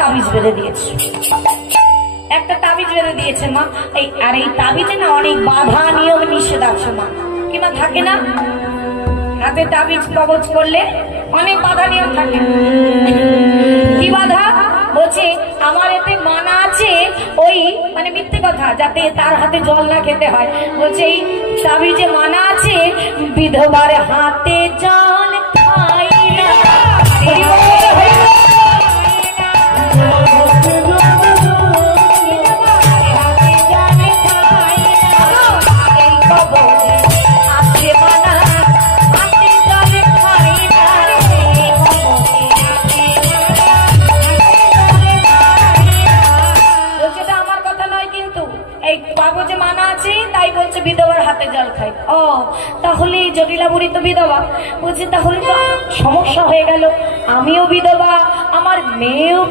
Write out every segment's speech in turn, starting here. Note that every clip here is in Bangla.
তাবিজ বেঁধে দিয়েছে, একটা তাবিজ বেঁধে দিয়েছে মা। আর এই তাবিজে না অনেক বাধা নিয়ম নিষেধ আছে মা, কিংবা থাকে না হাতে তাবিজ কবজ করলে অনেক বাধা নিয়ম থাকে। কি বাধা বলছে? আমার এতে মানা আছে, ওই মানে মিথ্যে কথা, যাতে তার হাতে জল না খেতে হয়। বলছে এই তাবিজে মানা আছে, বিধবার হাতে জল খাই না। বিধবার হাতে জল খাই। ও তাহলে জটিলা বুড়ি তো বিধবা। বলছে তাহলে তো সমস্যা হয়ে গেল, আমিও বিধবা, আমার মেয়েও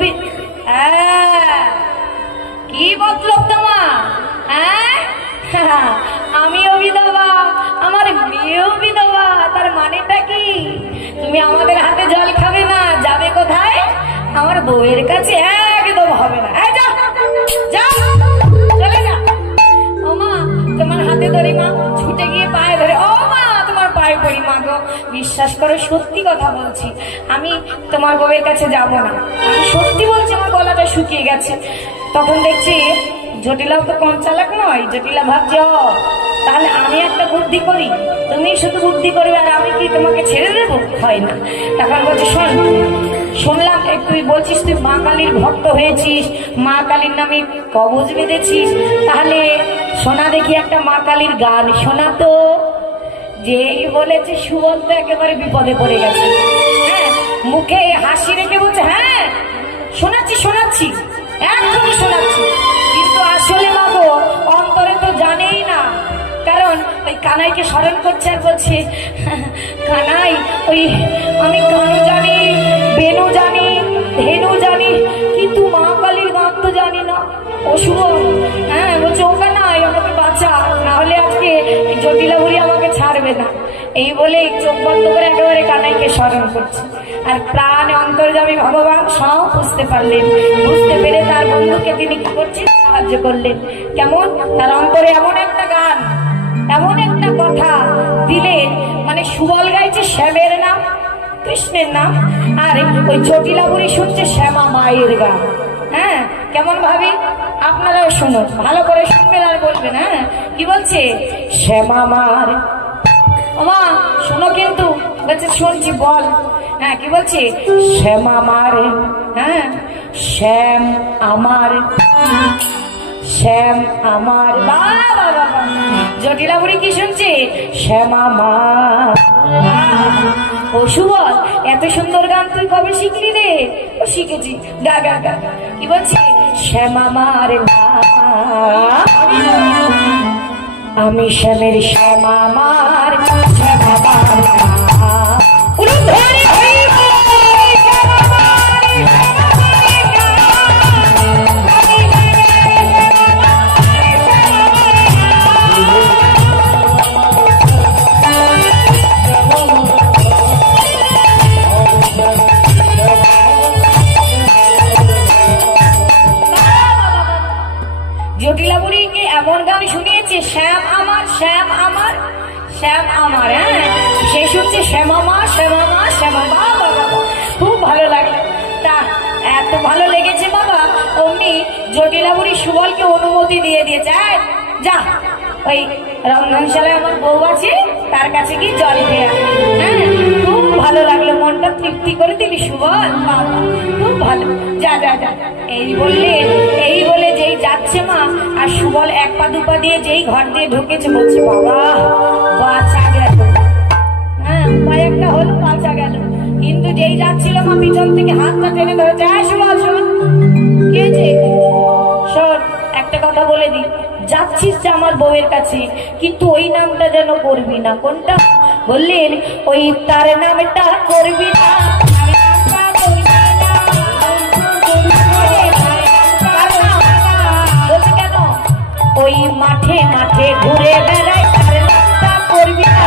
কি মতলব তোমার? আমিও বিধবা, আমার মেয়েও বিধবা, তার মানেটা কি? তুমি আমাদের হাতে জল খাবে না, যাবে কোথায়? আমার বউয়ের কাছে। একদম হবে না, চলে যা। ও মা, তোমার হাতে ধরে মা ছুটে গিয়ে পায়ে ধরে, ও মা তোমার পায়ে পড়ি মা গো, বিশ্বাস করো সত্যি কথা বলছি, আমি তোমার বউয়ের কাছে যাব না, আমি সত্যি বলছি, আমার গলাটা শুকিয়ে গেছে। তখন দেখছি জটিলাও তো কম চালাক নয়, জটিলা ভাবছে ও তাহলে আমি একটা বুদ্ধি করি, তুমি শুধু বুদ্ধি করবে আর আমি কি তোমাকে ছেড়ে দেবো? হয় না। তখন বলছে শোন, শুনলাম তুই বলছিস তুই মা কালীর ভক্ত হয়েছিস, মা কালীর নামে কবজ বেঁধেছিস, তাহলে শোনা দেখি একটা মা কালীর গান শোনা তো। যেই বলেছে সুবল তো একেবারে বিপদে পড়ে গেছে। হ্যাঁ, মুখে হাসি রেখে বলছে হ্যাঁ শোনাচ্ছি শোনাচ্ছি, এখনই শোনাচ্ছি। কিন্তু আসলে মাগো অন্তরে তো জানেই না, কারণ ওই কানাইকে স্মরণ করছে আর বলছে কানাই, ওই আমি কানু জানি, বেনু জানি, ধেনু জানি, কিন্তু মা কালীর গান তো জানি না। ও শুভ, হ্যাঁ বলছে ও কানাই আমাকে বাঁচা, না হলে আজকে জটিলা বুড়ি আমাকে ছাড়বে না। এই বলে চোখ বন্ধ করে একেবারে কানাইকে স্মরণ করছে। আর প্রাণে অন্তর্যামী ভগবান সব বুঝতে পারলেন, বুঝতে পেরে তার বন্ধুকে তিনি কি করছেন? সাহায্য করলেন। কেমন? তার অন্তরে এমন একটা গান, এমন একটা কথা দিলেন, মানে সুবল গাইছে শ্যামের নাম, কৃষ্ণের নাম, আর ওই জটিলা বুড়ি শুনছে শ্যামা মায়ের গান। হ্যাঁ, কেমন ভাবি? আপনারাও শুনুন, ভালো করে শুনবেন আর বলবেন। হ্যাঁ, কি বলছে? শ্যামা মার, ওমা শোনো কিন্তু। বলছে শুনছি, বল। হ্যাঁ, কি বলছে? শ্যাম আমার, হ্যাঁ শ্যাম আমার, শ্যাম আমার। বাবা বাবা, জটিলা বুড়ি কি শুনছে? শ্যাম আমার। ও সুবল, এত সুন্দর গান তুই কবে শিখলি রে? ও শিখেছি, গা গা গা। কি বলছে? শ্যাম আমার না, আমি শ্যামের শ্যাম আমার, শ্যাম আমার জটিলা বুড়িকে এমন গান শুনিয়েছে, শ্যাম আমার, শ্যাম আমার, শ্যাম আমার। হ্যাঁ, সে শুনছে শ্যাম আমার, শ্যাম আমার, শ্যাম আমার। বাবা খুব ভালো লাগে। তা এত ভালো লেগেছে বাবা, অমনি জটিলা বুড়ি সুবলকে অনুমতি দিয়ে দিয়েছে, যা ওই রন্ধনশালায় আমার বউ আছে, তার কাছে গিয়ে জল খেয়ে। হ্যাঁ, খুব ভালো লাগলো, মনটা তৃপ্তি করে দিলি সুবল, বাবা খুব ভালো, যা যা যা। এই বলে যেই যাচ্ছে মা, আর সুবল এক পা দুপা দিয়ে যেই ঘর দিয়ে ঢুকেছে, বলছে বাবা বাঁচা গেল। হ্যাঁ, উপায় একটা হলো, বাঁচা গেল। কিন্তু যেই যাচ্ছিল মা পিছন থেকে হাতটা টেনে ধরেছে, সুবল শোন, কে যে শোন, একটা কথা বলে দি, যাচ্ছিস যে আমার বউয়ের কাছে, কিন্তু ওই নামটা যেন করবি না। কোনটা? বললেন ওই তার নামটা করবি না। বলছে কেন? ওই মাঠে মাঠে ঘুরে বেড়ায়, তার নামটা করবি না।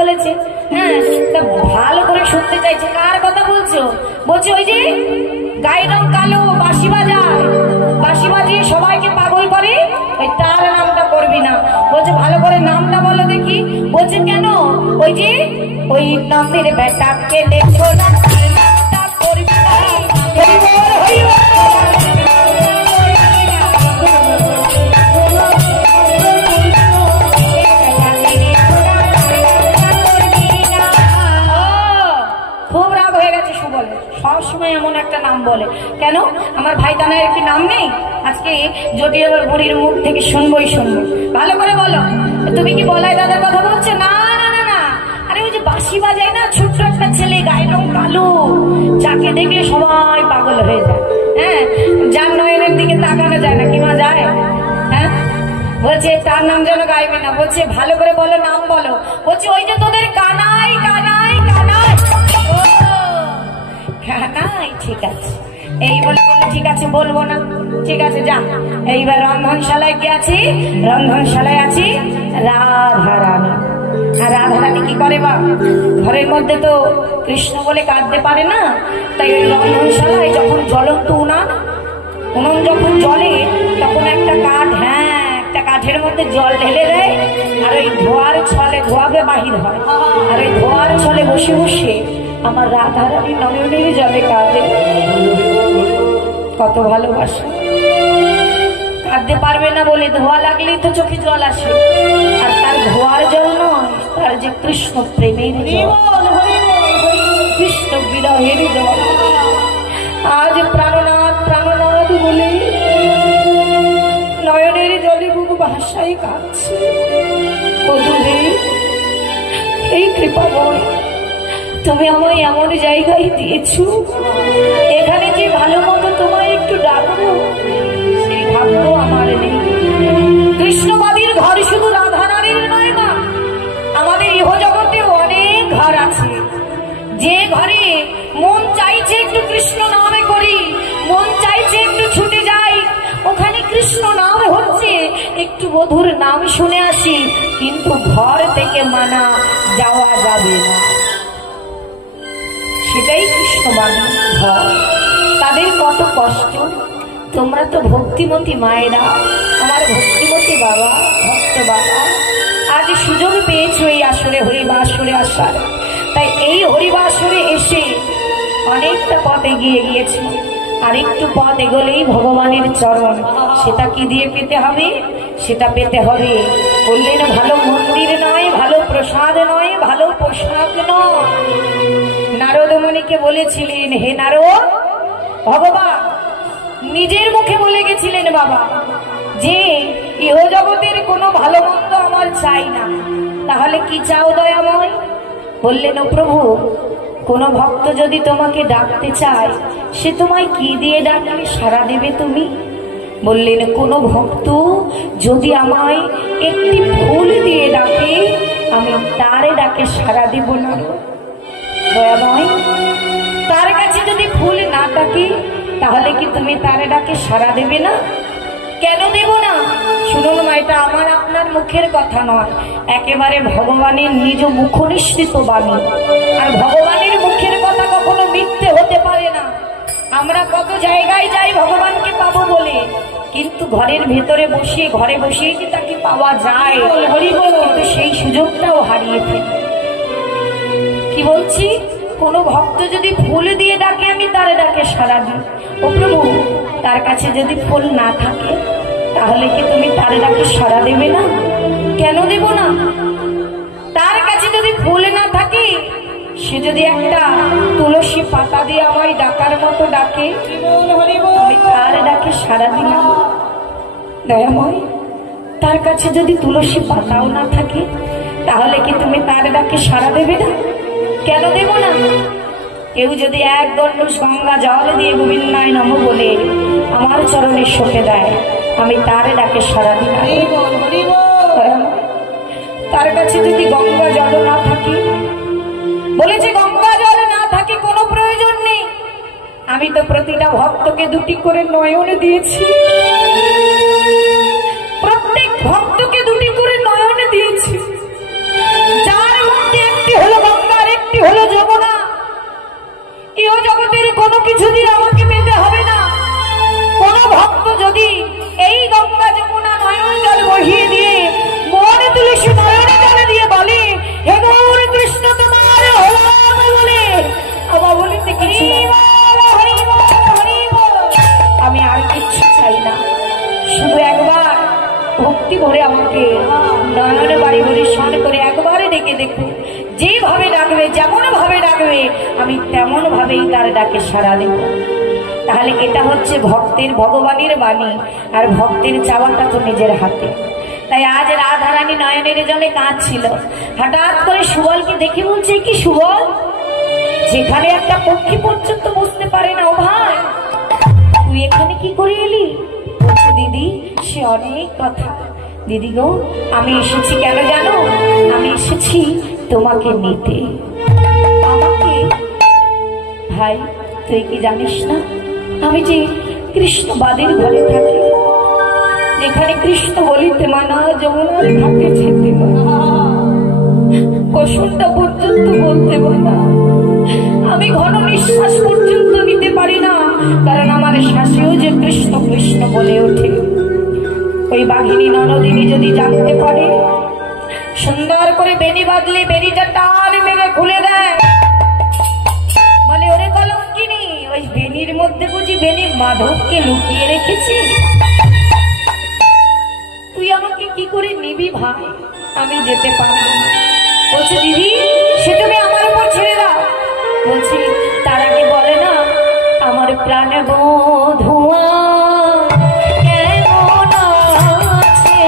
বলেছে। হ্যাঁ, তা ভালো করে শুনতে চাইছে। কার কথা বলছো? বলছে ওই যে গায়ের রং কালো, বাঁশি বাজায়, বাঁশি বাজিয়ে সবাইকে পাগল করে, ওই তার নামটা করবি না। বলছে ভালো করে নামটা বলো দেখি। বলছে কেন? ওই যে ওই নামের বেটাকে দেখো না, তার নামটা করবি না। সবসময় এমন একটা নাম বলে কেন? আমার ভাইটানের কি নাম নেই? আজকে যদি আবার বুড়ির মুখ থেকে শুনবোই শুনবো। ভালো করে বলো। তুমি কি বলাই দাদার কথা বলছো? না না না না, আরে ওই যে বাঁশি বাজায় না, ছোট্ট একটা ছেলে, গায়ের রং কালো, যাকে দেখলে সবাই পাগল হয়ে যায়। হ্যাঁ, যার নয়নের দিকে তাকানো যায় না, কি মা যায়? হ্যাঁ, বলছে তার নাম যেন গাইবে না। বলছে ভালো করে বলো, নাম বলো। বলছে ওই যে তোদের কানাই কানাই কানাই। কানাই, ঠিক আছে। এই বলে বললো ঠিক আছে বলবো না। ঠিক আছে যা। এইবার রন্ধনশালায় কি আছি? রন্ধনশালায় আছি রাধারানী। আর রাধারানী কি করে বা? ঘরের মধ্যে তো কৃষ্ণ বলে কাঁদতে পারে না, তাই ওই রন্ধনশালায় যখন জ্বলন্ত উনুন যখন জ্বলে, তখন একটা কাঠ, হ্যাঁ একটা কাঠের মধ্যে জল ঢেলে দেয়, আর ওই ধোয়ার ছলে ধোয়াবে বাহির হয়, আর ওই ধোয়ার ছলে বসে বসে আমার রাধারানী নয়নের জলে কাঁদে। কত ভালোবাসে। কাঁদতে পারবে না বলে ধোয়া লাগলেই তো চোখে জল আসে, আর তার ধোয়ার জল নয়, তার যে কৃষ্ণ প্রেমের জল, কৃষ্ণ বিরহের জল। আজ প্রাণনাথ প্রাণনাথ বলে নয়নের জলে বুক ভাষায় কাঁদছে। এই কৃপাময়, তুমি আমায় এমন জায়গায় দিয়েছো, এখানে যে ভালো মতো তোমায় একটু ডাকবো সেই ভাগ্য আমার নেই। কৃষ্ণবাদীর ঘর শুধু রাধারানীর নয় মা, আমাদের ইহ জগতে অনেক ঘর আছে। যে ঘরে মন চাইছে একটু কৃষ্ণ নামে করি, মন চাইছে একটু ছুটে যাই, ওখানে কৃষ্ণ নাম হচ্ছে, একটু বধুর নাম শুনে আসি, কিন্তু ঘর থেকে মানা যাওয়া যাবে না। সেটাই কৃষ্ণবাদী ঘর। তাদের কত কষ্ট। তোমরা তো ভক্তিমতী মায়েরা, আমার ভক্তিমতী বাবা, ভক্ত বাবা, আজ সুযোগ পেয়েছো এই আসরে হরিবাসরে আসার। তাই এই হরিবাসরে এসে অনেকটা পথ এগিয়ে গিয়েছে। আরেকটু পথ এগোলেই ভগবানের চরণ। সেটা কি দিয়ে পেতে হবে? সেটা পেতে হবে বললেন ভালো মন্দির নয়, ভালো প্রসাদ নয়, ভালো পোশাক নয়। নারদ মুনিকে বলেছিলেন, হে নারদ, ভগবান নিজের মুখে বলে গেছিলেন বাবা যে ইহ জগতের কোনো ভালো মন্দ আমার চাই না। তাহলে কি চাও দয়াময়? বললেন, ও প্রভু, কোন ভক্ত যদি তোমাকে ডাকতে চায়, সে তোমায় কি দিয়ে ডাকলে সাড়া দেবে তুমি? বললেন, কোন ভক্ত যদি আমায় একটি ফুল দিয়ে ডাকে, আমি তার ডাকে সাড়া দেব না। দয়াময়, তার কাছে যদি ফুল না থাকে, তাহলে কি তুমি তার ডাকে সাড়া দেবে না? কেন দেব না? শুনুন মা, এটা আমার আপনার মুখের কথা নয়, একেবারে ভগবানের নিজ মুখনিসৃত বাণী। আর ভগবানের মুখের কথা কখনো মিথ্যে হতে পারে না। আমরা কত জায়গায় যাই ভগবানকে পাবো বলে, কিন্তু ঘরের ভেতরে বসে, ঘরে বসেই যে তাকে পাওয়া যায়, কিন্তু সেই সুযোগটাও হারিয়ে ফেলি। কি বলছি? কোন ভক্ত যদি ফুল দিয়ে ডাকে, আমি তার ডাকে সাড়া দিই। ও প্রভু, তার কাছে যদি ফুল না থাকে, তাহলে কি তুমি তার ডাকে সাড়া দেবে না? কেন দেব না? তার কাছে যদি ফুল না থাকে, সে যদি একটা তুলসী পাতা দিয়ে আমায় ডাকার মতো ডাকে, আমি তার ডাকে সাড়া দিলাম। দয়াময়, তার কাছে যদি তুলসী পাতাও না থাকে, তাহলে কি তুমি তার ডাকে সাড়া দেবে না? কেন দেব না? কেউ যদি এক গণ্ডূষ গঙ্গা জল দিয়ে গোবিন্দায় নমঃ বলে আমার চরণে সঁপে দেয়, আমি তার ডাকে সাড়া দিলাম। তার কাছে যদি গঙ্গা জল না থাকে, বলেছে গঙ্গা জল না থাকে কোনো প্রয়োজন নেই, আমি তো প্রতিটা ভক্তকে দুটি করে নয়ন দিয়েছি, প্রত্যেক ভক্তকে দুটি করে নয়ন দিয়েছি। যার মধ্যে যেভাবে ডাকবে, যেমন ভাবে ডাকবে, আমি তেমন ভাবেই তার ডাকে সাড়া দেব। তাহলে এটা হচ্ছে ভক্তের ভগবানের বাণী, আর ভক্তের চাওয়াটা তো নিজের হাতে। তাই আজ রাধারানী নয়নের জলে কাঁদছিল। হঠাৎ করে সুবলকে দেখে বলছে, কি সুবল, যেখানে একটা পক্ষী পর্যন্ত বুঝতে পারে না, ও ভাই তুই এখানে কি করে এলি? বলছে, দিদি সে অনেক কথা। দিদি গো, আমি এসেছি কেন জানো? আমি এসেছি তোমাকে নিতে। আমাকে? ভাই তুই কি জানিস না আমি যে কৃষ্ণবাদের ঘরে থাকি, যেখানে কৃষ্ণ বলিতে মানা, যমুনার ঘাটে যেতে মানা, কসুরটা পর্যন্ত বলতে মানা, আমি ঘন নিঃশ্বাস পর্যন্ত নিতে পারি না, কারণ আমার শ্বাসেও যে কৃষ্ণ কৃষ্ণ বলে ওঠে। ওই বাঘিনী ননদিনী যদি জানতে পারে, সুন্দর করে বেনি বাঁধলে বেনিটা টান মেরে খুলে দেয়, বলে ওরে কলঙ্কিনী, ওই বেনির মধ্যে বুঝি বেনি মাধবকে লুকিয়ে রেখেছি? তুই আমাকে কি করে নিবি ভাই? আমি যেতে পারবো না। বলছে, দিদি সে তুমি আমার উপর ছেড়ে দাও। বলছি, তার আগে বলে না, আমার প্রাণে বধুয়া কেমন আছে,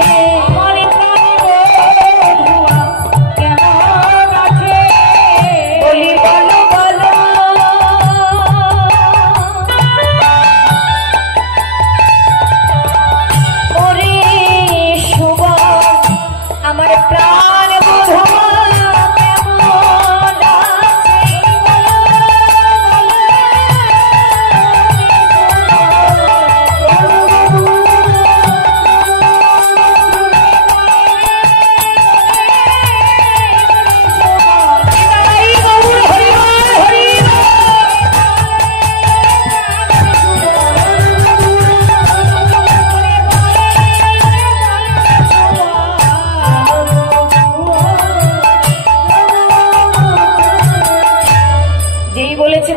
আমার প্রাণে বধুয়া কেমন আছে, বলি বলো বলো। ওরে সুবল, আমার প্রাণ বধুয়া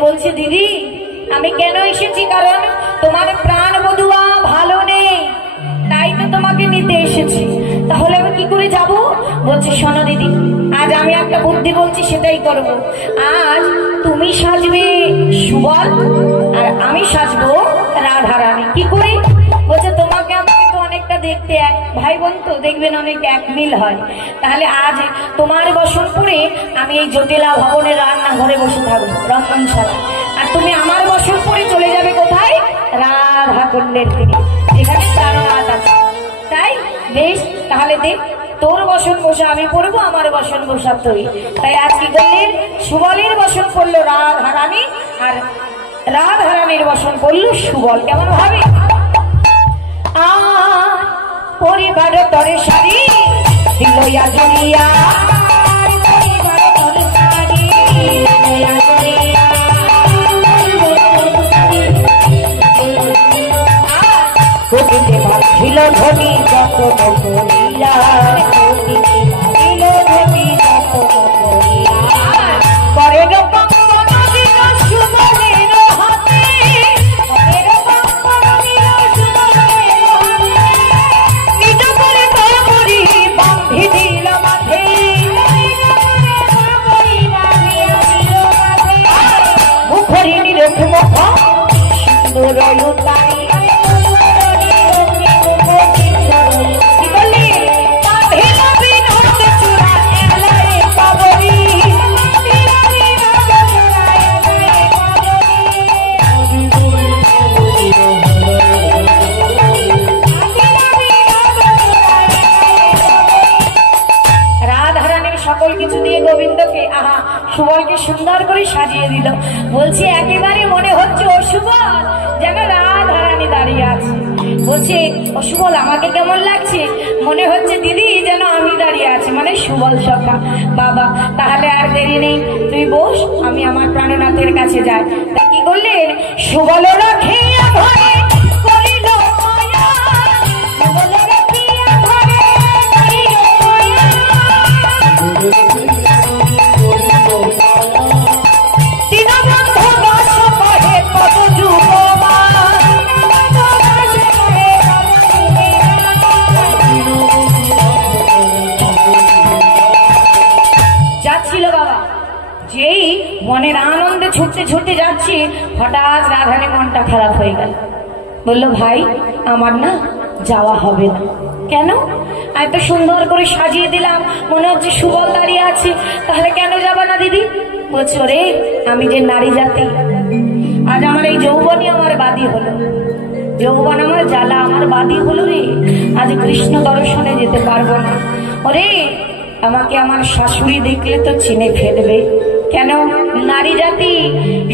বলছে, দিদি আমি কেন এসেছি? কারণ তোমার প্রাণ বধুয়া ভালো নেই, তাই তো তোমাকে নিতে এসেছি। তাহলে আমি কি করে যাব? বলছে, শোনো দিদি, আজ আমি একটা বুদ্ধি বলছি, সেটাই করব। আজ তুমি সাজবে সুবল, আর আমি সাজবো রাধারানী। কি করে? বলছে, তোমাকে আমাকে তো অনেকটা দেখতে এক ভাই বোন, তো দেখবেন অনেক এক মিল হয়। তাহলে আজ তোমার বসনপুরে আমি এই জটিলা ভবনের রান্নাঘরে বসে থাকবো, রন্ধনশালা, আর তুমি আমার বসনপুরে চলে যাবে কোথায়? রাধা কুণ্ডের তীরে, যেখানে প্রাণনাথ আছে। তাই বেশ, তাহলে দেখ, তোর বসন বসা আমি পড়বো, আমার বসন বসা তুই। তাই আজ কি করলেন? সুবলের বসন পড়লো রাধারানী, আর রাধারানীর বসন পড়লো সুবল। কেমন ভাবে? পরিবার তরে সারি দিলয়া জড়িয়া, পরিবার তরে সারি দিলয়া জড়িয়া, কোটিতে ভাবছিল ধনী যত করিয়া, কোটিতে ভাবছিল ধনী যত করিয়া, পরে রকম দিল সুবলের হাতে, পরে রকম দিল সুবলের হাতে, নিজ করে তরবরি বাঁধি দিল মাঝে, মুখরি নিরখ মুখ সুন্দর তাই, সকল কিছু দিয়ে গোবিন্দকে সুবলকে সুন্দর করে সাজিয়ে দিল। বলছে, একেবারে মনে হচ্ছে ও সুবল যেন রাধারানী দাঁড়িয়ে আছে। বলছে, ও সুবল আমাকে কেমন লাগছে? মনে হচ্ছে দিদি যেন আমি দাঁড়িয়ে আছি, মানে সুবল সখা। বাবা, তাহলে আর দেরি নেই, তুই বস, আমি আমার প্রাণনাথের কাছে যাই। তা কি করলেন? সুবল রাখিয়া ঘরে করিল মায়া, সুবল রাখিয়া ঘরে করিল মায়া, দীনবন্ধু দাস কহে পদ যুগমা, যাচ্ছিল বাবা, দিতে যাচ্ছি, হঠাৎ রাধারানী মনটা খারাপ হয়ে গেল। বললো, ভাই আমার না যাওয়া হবে না। কেন? এত সুন্দর করে সাজিয়ে দিলাম, মনে হচ্ছে সুবল দাঁড়িয়ে আছে, তাহলে কেন যাবা না দিদি? বলছো, রে আমি যে নারী জাতি, আজ আমার এই যৌবনই আমার বাদী হলো, যৌবন আমার জ্বালা, আমার বাদী হলো রে, আজ কৃষ্ণ দর্শনে যেতে পারবো না। ওরে আমাকে আমার শাশুড়ি দেখলে তো চিনে ফেলবে। কেন? নারী জাতি,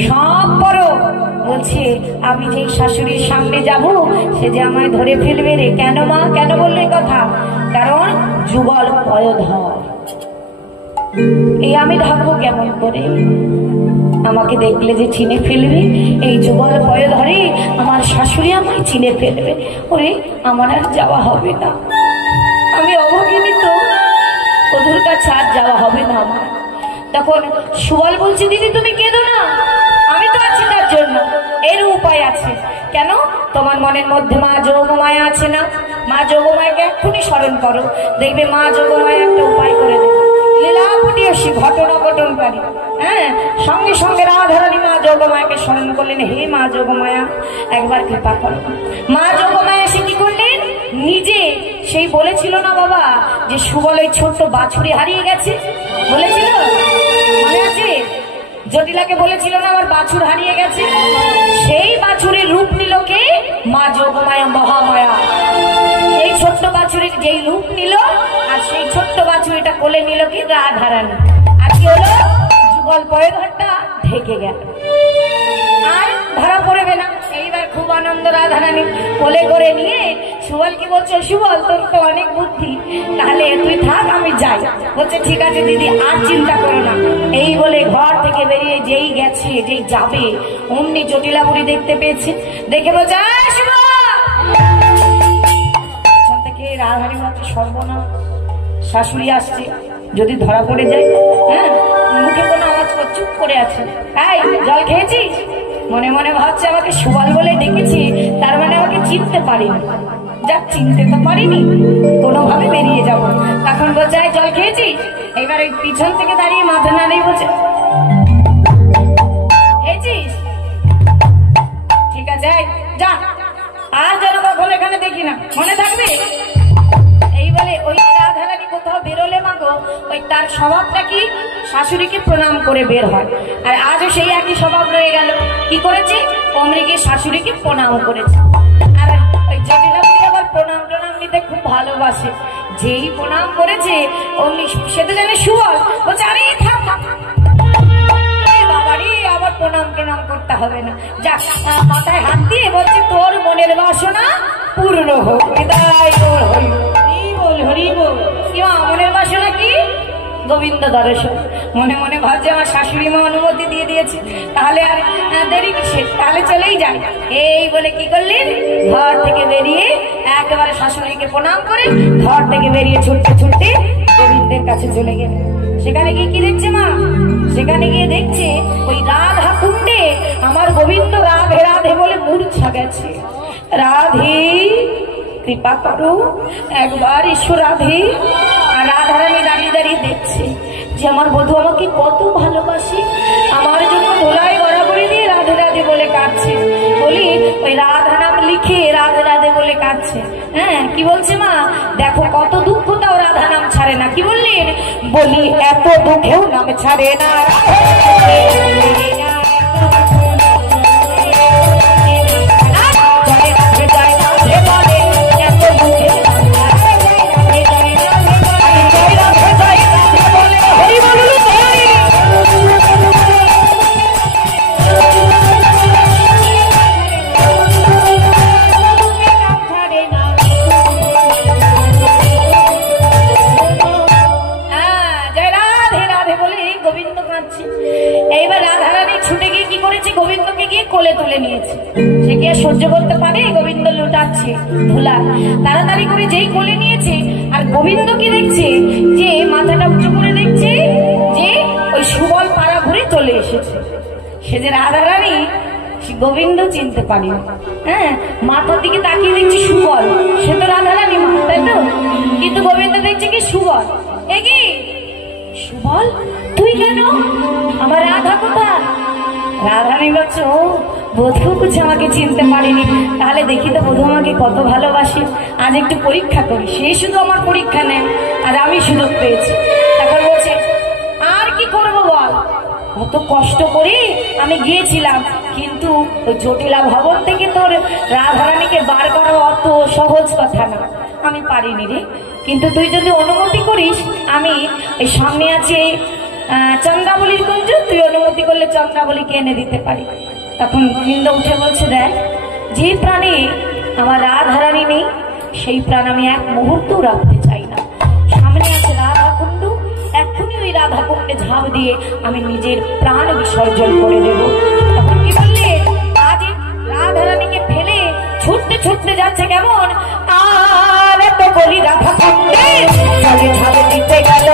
সব পরো। বলছে, আমি যে শাশুড়ির সামনে যাব, সে যে আমায় ধরে ফেলবে রে। কেন মা, কেন বললে কথা? কারণ যুগল পয়ধর। এই আমি থাকবো কেমন করে? আমাকে দেখলে যে চিনে ফেলবে, এই যুগল পয় ধরে আমার শাশুড়ি আমায় চিনে ফেলবে। ওরে আমার আর যাওয়া হবে না, আমি অভাগিনী, তো ওদের কাছে আর যাওয়া হবে না আমার। তখন সুবল বলছে, দিদি তুমি কেঁদো না, আমি তো আছি তার জন্য। এর উপায় আছে। কেন? তোমার মনের মধ্যে মা যোগমায়া আছে না? মা যোগমায়াকে এক্ষুনি স্মরণ করো, দেখবে মা যোগমায়া একটা উপায় করে দেবে। লীলাবতীয়সী, ঘটনা ঘটনকারী। হ্যাঁ, সঙ্গে সঙ্গে রাধারানী মা যোগমায়াকে স্মরণ করলেন, হে মা যোগমায়া একবার কৃপা করো। মা যোগমায়া সে কি করলেন? নিজে, সেই বলেছিল না বাবা যে সুবল ওই ছোট্ট বাছুরি হারিয়ে গেছে, বলেছিল মনে আছে? জটিলাকে বলেছিল না আমার বাছুর হারিয়ে গেছে, সেই বাছুরের রূপ নিল কে? মা যোগমায়া মহামায়া। এই ছোট্ট বাছুরির যেই রূপ নিল, আর সেই ছোট্ট বাছুরিটা কোলে নিল কি? রাধারানী। আর কি হলো? যুগল পয়ধরটা ঢেকে গেল, আর ধরা পড়বে না। এইবার খুব আনন্দ, রাধারানী কোলে করে নিয়ে সুবল কি বলছো, সুবল তোর তো অনেক বুদ্ধি, তাহলে তুই থাক আমি যাই। বলছে, ঠিক আছে দিদি, আর চিন্তা করো না। এই বলে ঘর থেকে বেরিয়ে যেই গেছে, যেই যাবে, অমনি জটিলা বুড়ি দেখতে পেয়েছে। দেখে বলছে, থেকে রাধারানী বলছে, সর্বনাশ, শাশুড়ি আসছে, যদি ধরা পড়ে যায়। হ্যাঁ, মুখে কোনো আওয়াজ কর, চুপ করে আছে। এই জল খেয়েছিস? মনে মনে ভাবছে আমাকে সুবল বলে ডেকেছি, তার মানে আমাকে চিনতে পারিনি। যাক, চিনতে তো পারিনি, কোনোভাবে বেরিয়ে যাবো। তখন বলছে, জল খেয়েছিস? এবার ওই পিছন থেকে দাঁড়িয়ে মাথা নাড়িয়ে বলছে, খেয়েছিস? ঠিক আছে, যা, আর যেন কখন এখানে দেখি না, মনে থাকবে। এই বলে ওই রাধারানী কোথাও বেরোলে মাগো, ওই তার স্বভাবটা কি? শাশুড়িকে প্রণাম করে বের হয়। আর আজও সেই একই স্বভাব রয়ে গেল। কি করেছে? অমৃকে শাশুড়িকে প্রণাম করেছে। আর ওই জটিলা আবার প্রণাম নিতে খুব ভালোবাসে। যেই প্রণাম করেছে অমনি সে তো জানে সুবল, বলছে, আরে থাক বাবারি, আবার প্রণাম করতে হবে না। যাক, মাথায় হাত দিয়ে বলছে, তোর মনের বাসনা পূর্ণ হোক। মনের বাসনা কি? গোবিন্দ দর্শন। মনে মনে ভাবছে, আমার শাশুড়ি মা অনুমতি দিয়ে দিয়েছে, তাহলে আর দেরি কিসের, তাহলে চলেই যায়। এই বলে কি করলেন? ঘর থেকে বেরিয়ে একেবারে শাশুড়িকে প্রণাম করে ঘর থেকে বেরিয়ে ছুটতে ছুটতে গোবিন্দের কাছে চলে গেলেন। সেখানে গিয়ে কি দেখছে মা? সেখানে গিয়ে দেখছে ওই রাধা কুণ্ডে আমার গোবিন্দ রাধে রাধে বলে মূর্ছা গেছে। রাধে কৃপা করো একবার, ঈশ্বর রাধে। আর রাধারানী দাঁড়িয়ে দাঁড়িয়ে দেখছে যে আমার বধূ আমাকে কত ভালোবাসে, আমার জন্য ধোলাই গড়াগড়ি দিয়ে রাধে রাধে বলে কাঁদছে। বলি, ওই রাধা নাম লিখে রাধে রাধে বলে কাঁদছে। হ্যাঁ, কি বলছে মা? দেখো কত দুঃখ, তাও রাধা নাম ছাড়ে না। কি বললেন? বলি, এত দুঃখেও নাম ছাড়ে না। সহ্য করতে পারে? গোবিন্দ লুটাচ্ছে ধুলা, তাড়াতাড়ি করে যেই কোলে নিয়েছে। আর গোবিন্দ কি দেখছে? যে মাথাটা উঁচু করে দেখছে যে ওই সুবল পাড়া ঘুরে চলে এসেছে। সে যে রাধারানী, গোবিন্দ চিনতে পারি। হ্যাঁ, মাথার দিকে তাকিয়ে দেখছি সুবল, সে তো রাধারানী মা, তাই তো? কিন্তু গোবিন্দ দেখছে কি সুবল। এ কি সুবল, তুই কেন? আমার রাধা কোথায়? রাধারানী বলছে, ও বধূ বুঝে আমাকে চিনতে পারিনি, তাহলে দেখি তো বধূ আমাকে কত ভালোবাসে, আজ একটু পরীক্ষা করি। সে শুধু আমার পরীক্ষা নেন আর আমি সুযোগ পেয়েছি। তখন বলছে, আর কি করবো বল, কত কষ্ট করে আমি গিয়েছিলাম, কিন্তু ওই জটিলা ভবন থেকে তোর রাধারানীকে বার করা অত সহজ কথা না, আমি পারিনি রে। কিন্তু তুই যদি অনুমতি করিস, আমি এই সামনে আছে চন্দ্রাবলীর কুঞ্জ, তুই অনুমতি করলে চন্দ্রাবলীকে এনে দিতে পারি। তখন গোবিন্দ উঠে বলছে, দেখ, যে প্রাণে আমার রাধারানী নেই, সেই প্রাণ আমি এক মুহূর্ত রাখতে চাই না। সামনে আছে রাধা কুণ্ড, এক্ষুনি ওই রাধা কুণ্ডে ঝাঁপ দিয়ে আমি নিজের প্রাণ বিসর্জন করে দেব। তখন কি বললে, আজ রাধারানীকে ফেলে ছুটতে ছুটতে যাচ্ছে কেমন, আর এত বলি রাধা কুণ্ডে জলে ঝাঁপ দিতে গেল।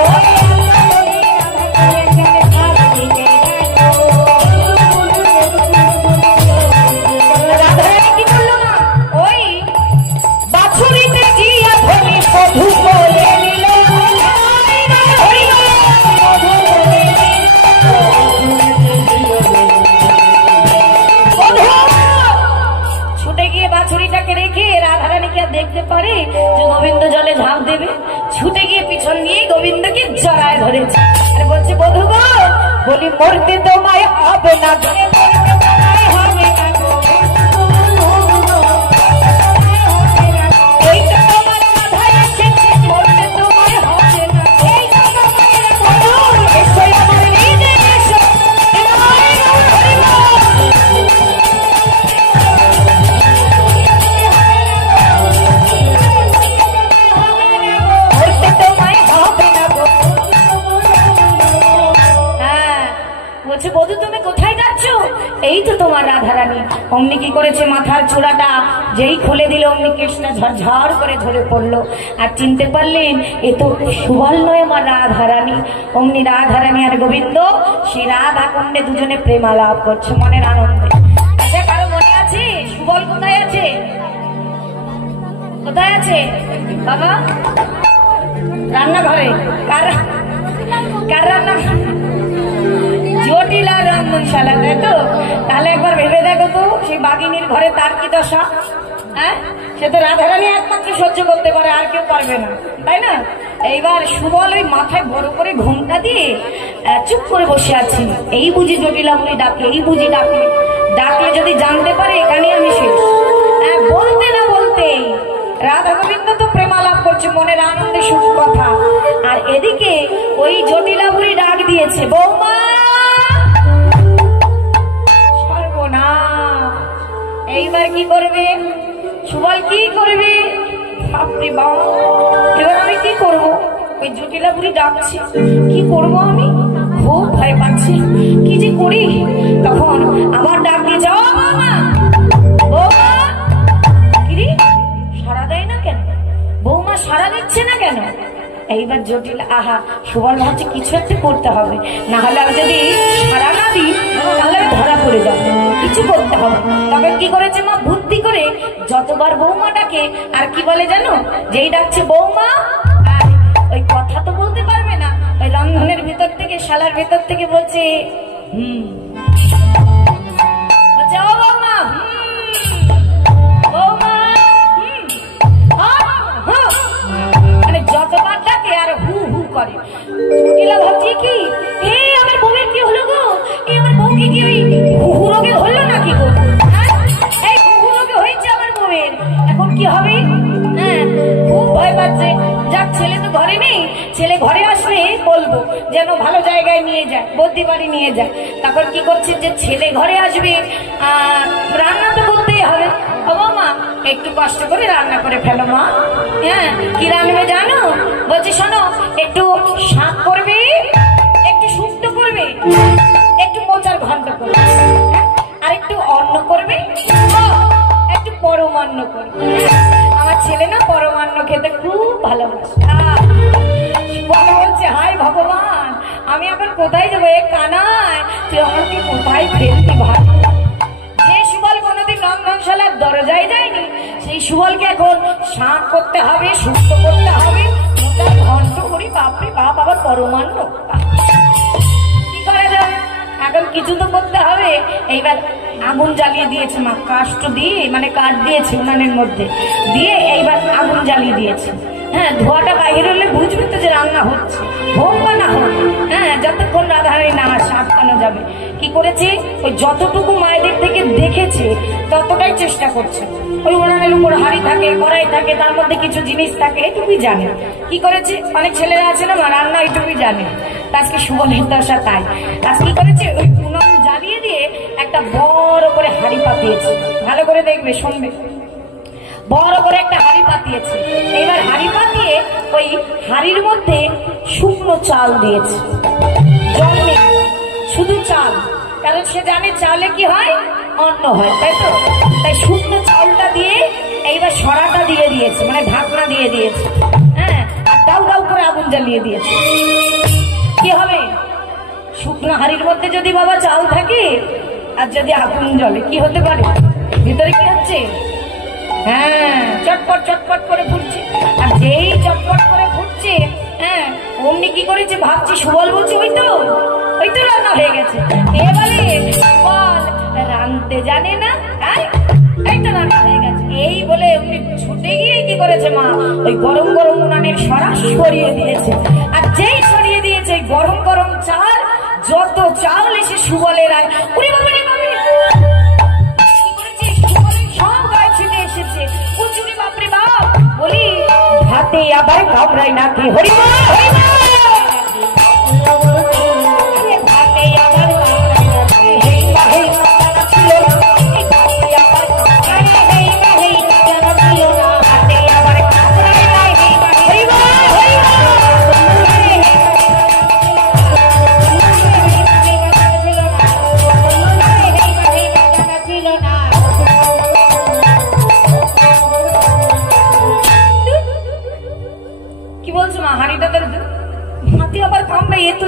রাধারানী কি করলো না, ওই বাছুরিতে জিয়া ধনি বধূ বলে নিল, ছুটে গিয়ে বাছুরিটাকে রেখে রাধারানীকে দেখতে পারে যে গোবিন্দ জলে ঝাঁপ দেবে, ছুটে গিয়ে পিছন নিয়ে গোবিন্দকে জড়ায় ধরেছে। আর বলছে, বধূ গো, বলি মরতে তোমায় হবে না, বধূ তুমি কোথায় যাচ্ছ? এই তো তোমার রাধারানী। অমনি কি করেছে, মাথার চূড়াটা যেই খুলে দিল, অমনি কৃষ্ণ ঝরঝর করে ধরে পড়লো। আর চিনতে পারলেন, এ তো সুবল নয়, আমার রাধারানী। অমনি রাধারানী আর গোবিন্দ সেই রাধা কুণ্ডে দুজনে প্রেমালাপ করছে মনের আনন্দে। আচ্ছা, কারো মনে আছে সুবল কোথায় আছে? কোথায় আছে বাবা? রান্নাঘরে। কার রান্না? জটিলা রন্ধনশালা, তাই তো? তাহলে একবার ভেবে দেখো তো, সেই বাঘিনীর ঘরে তার কি দশা। হ্যাঁ, সে তো রাধারানী একমাত্র সহ্য করতে পারে, আর কেউ পারবে না, তাই না? এইবার সুবল ওই মাথায় বড় করে ঘুমটা দিয়ে চুপ করে বসে আছি। এই বুঝি জটিলা বলি ডাকে, এই বুঝি ডাকে, ডাকলে যদি জানতে পারে এখানে আমি শেষ। বলতে না বলতেই রাধা গোবিন্দ তো প্রেমালাপ করছে, মনের আনন্দে সুখ কথা। আর এদিকে ওই জটিলা বুড়ি ডাক দিয়েছে, বৌমা। সর্বনাশ! এইবার কি করবে সুবল, কি করবে? বাপরে বাপ, এবার আমি কি করব? ওই জটিলা বুড়ি ডাকছে, কি করব আমি? খুব ভয় পাচ্ছি, কি যে করি। তখন আবার ডাক দিয়ে, যাও বৌমা, বৌমা। কিরে, সাড়া দেয় না কেন? বৌমা সাড়া দিচ্ছে না কেন? এইবার জটিল, আহা, সুবল ভাবছে কিছু একটা করতে হবে, না হলে আমি যদি সাড়া না দিই তাহলে আমি ধরা পড়ে যাবো, কিছু করতে হবে। তবে কি করেছে মা, বুদ্ধি করে যতবার বৌমা ডাকে, আর কি বলে জানো, যেই ডাকছে বৌমা, আর ওই কথা তো বলতে পারবে না, ওই রন্ধনের ভিতর থেকে, শালার ভিতর থেকে বলছে, বলছে, ও বৌমা, বৌমা, মানে যতবার ডাকে আর হু হু করে। জটিলা ভাবছে, কি আমার বউয়ের কি হলো গো? আমার বউকে কি ওই হুহু রোগে হলো নাকি গো? এই হুহু রোগে হয়েছে আমার বউয়ের, এখন কি হবে? হ্যাঁ, খুব ভয় পাচ্ছে। যাক, ছেলে তো ঘরে নেই, ছেলে ঘরে আসলে বলবো যেন ভালো জায়গায় নিয়ে যায়, বদ্যি বাড়ি নিয়ে যায়। তারপর কি করছে, যে ছেলে ঘরে আসবে, রান্না তো করতেই হবে। ও মা, একটু কষ্ট করে রান্না করে ফেলো মা। হ্যাঁ, কি রান্নাবে জানো? বলছে, শোনো, একটু শাক করবে, একটু শুক্তো করবে, একটু মোচার ঘন্ট করবে, আর একটু অন্ন করবে, একটু পরমান্ন করবে। আমার ছেলে না পরমান্ন খেতে খুব ভালোবাসে। বলছে, হাই ভগবান, আমি এখন কোথায় যাবো? এ কানায়, তুই আমাকে কোথায় ফেলতি ভাই? যে সুবল কোনোদিন রন্ধনশালার দরজায় যায়নি, সেই সুবলকে এখন শাক করতে হবে, শুক্তো করতে হবে, মোচার ঘন্ট করি, বাপরে বাপ, আবার পরমান্ন। কি করা যাবে? এখন কিছু তো করতে হবে। এইবার আগুন জ্বালিয়ে দিয়েছে মা, কাষ্ঠ দিয়ে মানে কাঠ দিয়েছে উনানের মধ্যে দিয়ে এইবার আগুন জ্বালিয়ে দিয়েছে। হ্যাঁ, ধোঁয়াটা বাইরে হলে বুঝবে তো যে রান্না হচ্ছে, হোক বা না হোক। হ্যাঁ, যতক্ষণ রাধারানী না আসে আটকানো যাবে। কি করেছে, ওই যতটুকু মায়েদের থেকে দেখেছে ততটাই চেষ্টা করছে। ওই উনানের উপর হাড়ি থাকে, কড়াই থাকে, তার মধ্যে কিছু জিনিস থাকে, এটুকুই জানে। কি করেছে, অনেক ছেলেরা আছে না রান্না এটুকুই জানে। আজকে সুবলের দশা তাই। আজ কি করেছে, ওই উনান জ্বালিয়ে দিয়ে একটা বড় করে হাড়ি পাতিয়েছে। ভালো করে দেখবে, শুনবে। বড় করে একটা হাড়ি পাতিয়েছে। এইবার হাড়ি পাতিয়ে ওই হাড়ির মধ্যে শুকনো চাল দিয়েছে, জল নেই, শুধু চাল। কারণ সে জানে চালে কি হয়, অন্ন হয়, তাই তো। তাই শুকনো চালটা দিয়ে এইবার সরাটা দিয়ে দিয়েছে, মানে ঢাকনা দিয়ে দিয়েছে। হ্যাঁ, আর দাউ দাউ করে আগুন জ্বালিয়ে দিয়েছে। কি হবে, শুকনো হাড়ির মধ্যে যদি বাবা চাল থাকে আর যদি আগুন জ্বলে, কি হতে পারে, ভিতরে কি হচ্ছে? হ্যাঁ, চটপট চটপট করে ফুটছে। আর যেই চটপট করে ফুটছে, হ্যাঁ, অমনি কি করেছে ভাবছি, সুবল বলছে ওই তো রান্না হয়ে গেছে। এ বলে বল রাঁধতে জানে না, এই তো রান্না হয়ে গেছে। এই বলে উনি ছুটে গিয়ে কি করেছে মা, ওই গরম গরম উনানের সরা সরিয়ে দিয়েছে। আর যেই সরিয়ে দিয়েছে গরম গরম চাল, যত চাল এসে সুবলের আয়, উনি বাবা বলি হাতে আবার কামড়াই নাকি, হরি হাতে আবার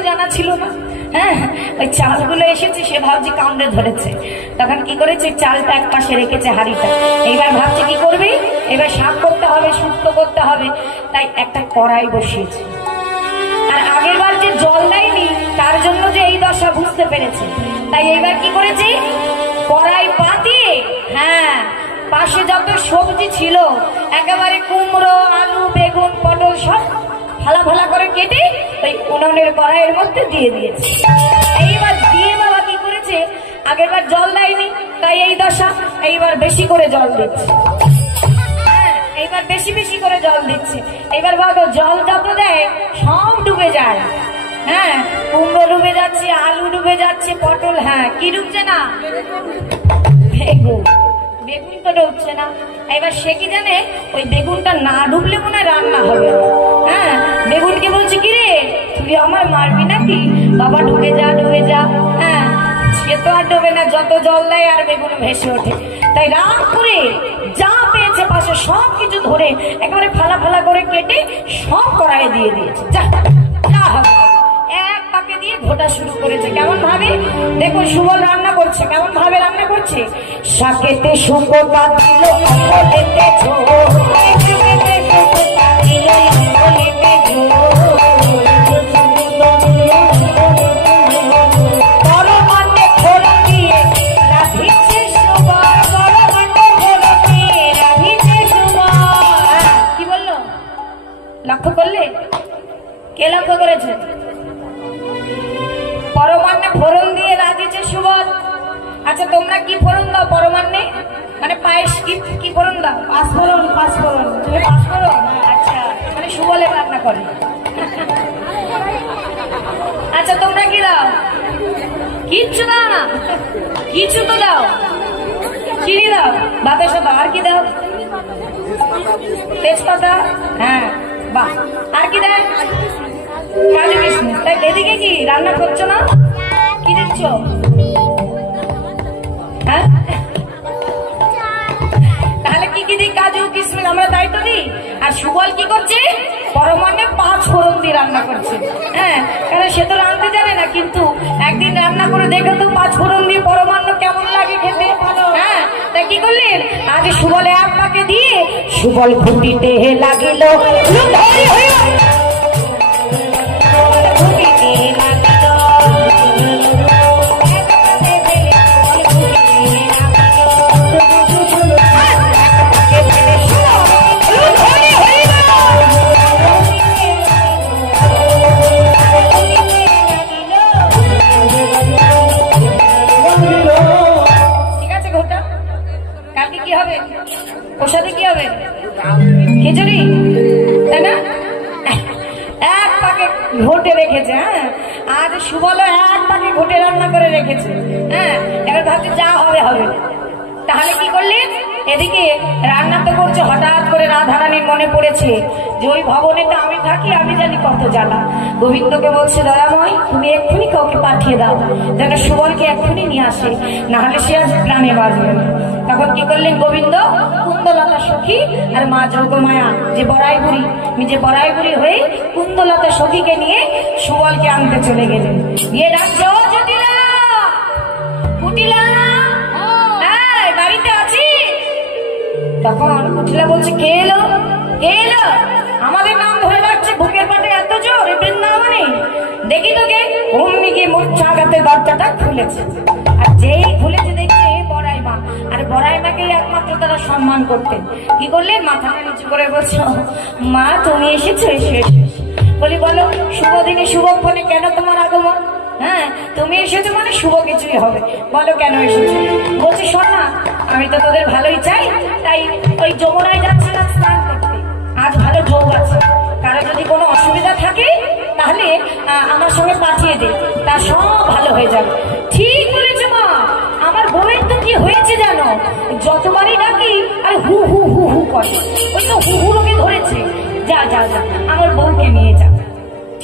জানা ছিল না। হ্যাঁ, ওই চালগুলো এসেছে, সে ভাবছে কামড়ে ধরেছে। তখন কি করেছে, চালটা এক পাশে রেখেছে হাড়িটা। এইবার ভাবছে কি করবে, এবার শাক করতে হবে, শুক্তো করতে হবে। তাই একটা কড়াই বসিয়েছে। আর আগের বার যে জল দেয়নি তার জন্য যে এই দশা বুঝতে পেরেছে। তাই এইবার কি করেছে, কড়াই পাতিয়ে, হ্যাঁ, পাশে যত সবজি ছিল একেবারে কুমড়ো, আলু, বেগুন, পটল সব ফালা ফালা করে কেটে ওই উনুনের কড়াইয়ের মধ্যে দিয়ে দিয়েছে। এইবার দিয়ে বাবা কি করেছে, আগেরবার জল দেয়নি তাই এই দশা, এইবার বেশি করে জল দিচ্ছে। হ্যাঁ, এইবার বেশি বেশি করে জল দিচ্ছে। এইবার বাবা জল যত দেয় সব ডুবে যায়। হ্যাঁ, কুমড়ো ডুবে যাচ্ছে, আলু ডুবে যাচ্ছে, পটল, হ্যাঁ, কি ডুবছে না, বেগুন তো ডুবছে না। এবার সে কি জানে, ওই বেগুনটা না ডুবলে মনে হয় রান্না হবে। হ্যাঁ, বেগুনকে বলছে কি রে, তুই আমার মারবি নাকি, বাবা ডুবে যা ডুবে যা। হ্যাঁ, সে তো আর ডুবে না, যত জল দেয় আর বেগুন ভেসে ওঠে। তাই রাগ করে যা পেয়েছে পাশে সব কিছু ধরে একেবারে ফালা ফালা করে কেটে সব কড়াইয়ে দিয়ে দিয়েছে। যা যা হবে, এক পাকে দিয়ে ঘোটা শুরু করেছে। কেমন ভাবে দেখুন, সুবল রান্না করছে, কেমন ভাবে রান্না করছে। শাকেতে শুকোটা দিল, অমলেতে ঝোল, শাকেতে শুকোটা দিল, অমলেতে ঝোল, বড় মানে ফোড়ন দিয়ে রাধিছে সুবল, বড় মানে ফোড়ন দিয়ে রাধিছে সুবল। কি বললো, লক্ষ্য করলে? কে লক্ষ্য করেছে? পরমান্নে ফোড়ন দিয়ে রাঁধেছে সুবল। আচ্ছা, তোমরা কি ফোড়ন দাও পরমান্নে, মানে পায়েস কি ফোড়ন দাও? পাঁচফোড়ন। পাঁচফোড়ন, তুমি পাঁচফোড়ন? আচ্ছা, মানে সুবলে রান্না করে। আচ্ছা, তোমরা কি দাও? কিচ্ছু না, কিছু তো দাও, চিনি দাও, বাতাসা দাও, আর কি দাও? তেজপাতা, হ্যাঁ, বাহ, আর কি দেয়? কাজু কিশমিশ। তাই এদিকে কি রান্না করছো না, কি দিচ্ছ? হ্যাঁ, তাহলে কি কি দিই? কাজু কিশমিশ আমরা তাই তো দিই। আর সুবল কি করছে, পরমান্নে পাঁচফোড়ন দিয়ে রান্না করছে। হ্যাঁ, কারণ সে তো রাঁধতে জানে না, কিন্তু একদিন রান্না করে দেখো তো পাঁচফোড়ন দিয়ে পরমান্ন কেমন লাগে খেতে। হ্যাঁ, তাই কি করলেন, আজ সুবলে এক পাকে দিয়ে সুবল ঘুটিতে লাগিল, ঘুটে রেখেছে। হ্যাঁ, আজ সুবলও এক পাকে ঘুটে রান্না করে রেখেছে। হ্যাঁ, এবার ভাবছে যা হবে হবে। তাহলে কি করলেন, এদিকে রান্না তো করছে, হঠাৎ করে রাধারানীর মনে পড়েছে যে ওই ভবনেটা আমি থাকি, আমি জানি কত জ্বালা। গোবিন্দকে বলছে, দয়াময় তুমি এক্ষুনি কাউকে পাঠিয়ে দাও যেন সুবলকে এক্ষুনি নিয়ে আসে, না হলে সে আজ প্রাণে বাঁচবে না। তখন কি করলেন গোবিন্দ, কুন্দলতা সখী আর মা যোগমায়া যে বড়াই বুড়ি, নিজে বড়াই বুড়ি হয়ে কুন্দলতা সখীকে নিয়ে সুবলকে আনতে চলে গেলেন। গিয়ে ডাকছে, ও জটিলা, কুটিলা, বাড়িতে আছি? তখন কুটিলা বলছে, কে এলো, কে এলো? আমাদের নাম ধরে যাচ্ছে, বুকের পাটে এত জোর, বৃন্দাবনে দেখি তোকে। অমনি গিয়ে মূর্ছাঘাতের দরজাটা খুলেছে, আর যেই খুলেছে দেখছে বড়াই মা। আর বড়াই মাকে একমাত্র তারা সম্মান করতেন। কি করলেন, মাথাটা নিচু করে বলছো, মা তুমি এসেছো, এসে বলি বলো শুভ দিনে শুভক্ষণে কেন তোমার আগমন? হ্যাঁ, তুমি এসেছো মানে শুভ কিছুই হবে, বলো কেন এসেছো? বলছি শোন না, আমি তো তোদের ভালোই চাই, তাই ওই যমুনায় যাচ্ছিলাম স্নান করতে, আজ ভালো যোগ আছে, কারো যদি কোনো অসুবিধা থাকে তাহলে আমার সঙ্গে পাঠিয়ে দে, তা সব ভালো হয়ে যাবে। ঠিক বলেছো মা, আমার বউয়ের তো কি হয়েছে জানো, যতবারই ডাকি আর হু হু হু হু করে, ওই তো হু হু রোগে ধরেছে। যা যা যা, আমার বউকে নিয়ে যা।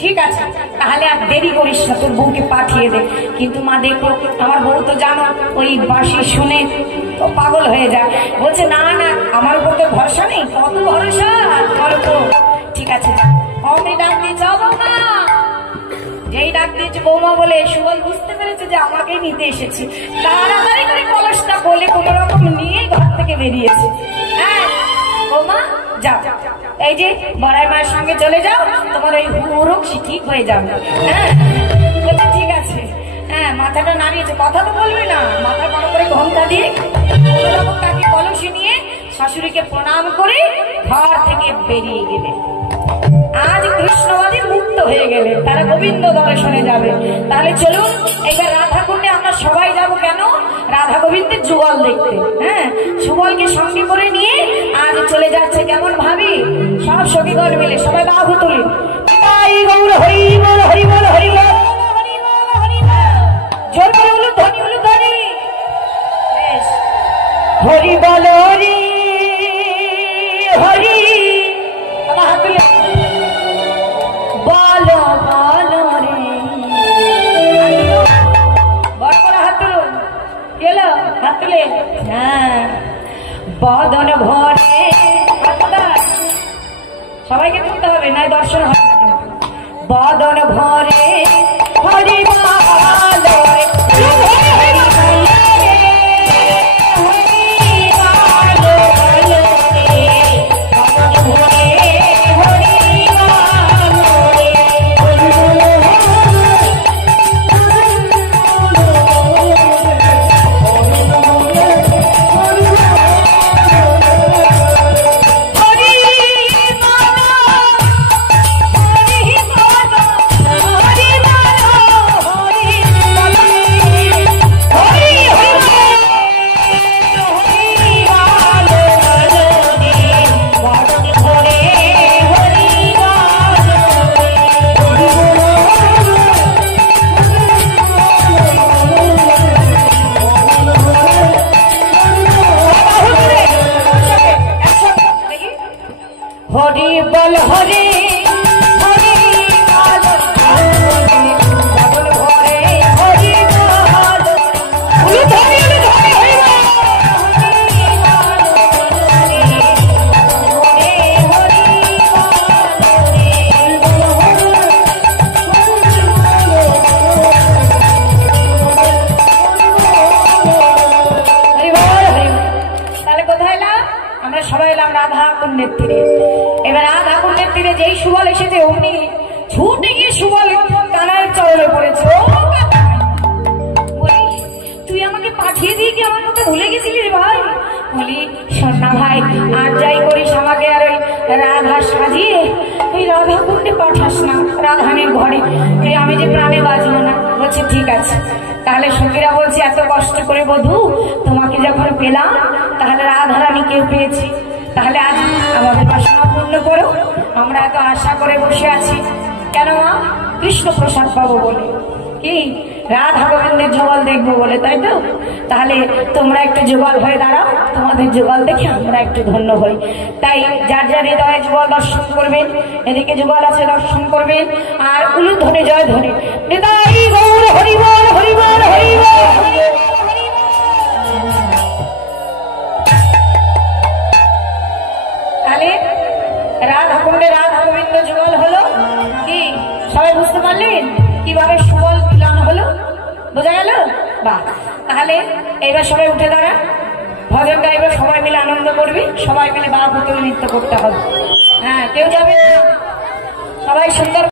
ঠিক আছে, তাহলে আর দেরি করিস না, তোর বউকে পাঠিয়ে দে। কিন্তু মা দেখো, আমার বউ তো জানো ওই বাঁশি শুনে তো পাগল হয়ে যায়। বলছে না না, আমার উপর তো ভরসা নেই। কত ভরসা বলো তো? ঠিক আছে, অমনি ডাক দিয়ে যাও বৌমা। যেই ডাক দিয়েছে বৌমা বলে, সুবল বুঝতে পেরেছে যে আমাকেই নিতে এসেছে, তাড়াতাড়ি করে কলসটা বলে কোনো রকম নিয়ে ঘর থেকে বেরিয়েছে। হ্যাঁ বৌমা যাও, এই যে বড়াই মায়ের সঙ্গে চলে যাও, তোমার ওই হুরোগ ঠিক হয়ে যাবে। হ্যাঁ বলছে ঠিক আছে। হ্যাঁ, মাথাটা নাড়িয়েছে, কথা তো বলবে না, মাথা বড় করে ঘোমটা দিয়ে কোনোরকম তাকে কলসি নিয়ে শাশুড়িকে প্রণাম করে ঘর থেকে বেরিয়ে গেলে। আজ কৃষ্ণবাদী মুক্ত হয়ে গেলে, তারা গোবিন্দ দর্শনে যাবে। তাহলে চলুন এবার রাধা কুণ্ডে আমরা সবাই যাব। কেন? রাধা গোবিন্দের যুগল দেখতে। হ্যাঁ, সুবলকে সঙ্গে করে নিয়ে আজ চলে যাচ্ছে। কেমন ভাবি, সব সখীগণ মিলে সবাই বাহু তুলি, গৌর হরি বল, হরি বল, হরি বল, জোর করে বলুন, ধনী বলুন, ধনী, হরি বল, হরি হরি, হাত তুলে বলো বলো রে, বড় করে হাত তুলুন, গেল হাত তুলে। হ্যাঁ, বদন ভরে, সবাইকে তুলতে হবে, নাই দর্শন হবে না। বদন ভরে হরি বলো রে, হরি বল, হরি হরি তাহলে কোথায় এলাম আমরা? সবাই এলাম রাধা কুণ্ডের তীরে। এবার রাধা কুণ্ডের তীরে যেই সুবল এসেছে, অমনি ছুটে গিয়ে সুবল কানাইয়ের চরণে পড়েছে। বলি, তুই আমাকে পাঠিয়ে দিয়ে কি আমার মতো ভুলে গেছিলি রে ভাই? বলি শোন না ভাই, আর যাই করিস আমাকে আর ওই রাধা সাজিয়ে ওই রাধা কুণ্ডে পাঠাস না, রাধানের ঘরে, এই আমি যে প্রাণে বাঁচবো না। বলছে ঠিক আছে। তাহলে সখীরা বলছে, এত কষ্ট করে বধূ তোমাকে যখন পেলাম, তাহলে রাধারানীকেও পেয়েছি, তাহলে আজ আমাদের বাসনা পূর্ণ করো, আমরা এত আশা করে বসে আছি। কেন মা? কৃষ্ণ প্রসাদ পাবো বলে, কি রাধা গোবিন্দের যুগল দেখবো বলে, তাই তো? তাহলে তোমরা একটু যুগল হয়ে দাঁড়াও, তোমাদের যুগল দেখে আমরা একটু ধন্য হই। তাই যার যার হৃদয়ে যুগল দর্শন করবেন, এদিকে যুগল আছে দর্শন করবেন, আর উলুধ্বনি জয় ধ্বনি নিতাই গৌর হরিবল হরিবল হরিবল। তাহলে রাধা কুণ্ডে রাধা গোবিন্দ যুগল হলো, কি সবাই বুঝতে পারলেন কিভাবে সুবল মিলন হলো? বোঝা গেল? বাহ, তাহলে এবার সবাই উঠে দাঁড়া, ভজন গাইবে, সবাই মিলে আনন্দ করবি, সবাই মিলে বাপ পুতুল নৃত্য করতে হবে। হ্যাঁ, কেউ যাবে, সবাই সুন্দর